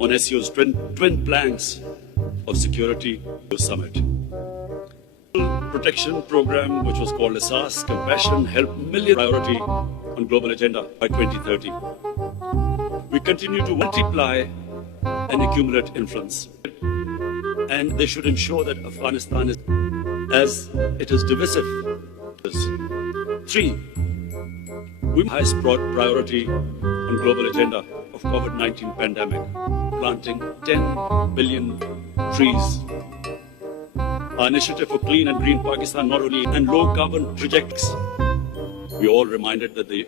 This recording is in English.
on SCO's twin planks of security summit. Protection program, which was called SAS, Compassion, helped million priority on global agenda by 2030. We continue to multiply and accumulate influence. And they should ensure that Afghanistan is, as it is divisive. 3. We highest priority on global agenda of COVID-19 pandemic, planting 10 billion trees. Our initiative for clean and green Pakistan not only and low carbon trajectories. We all reminded that the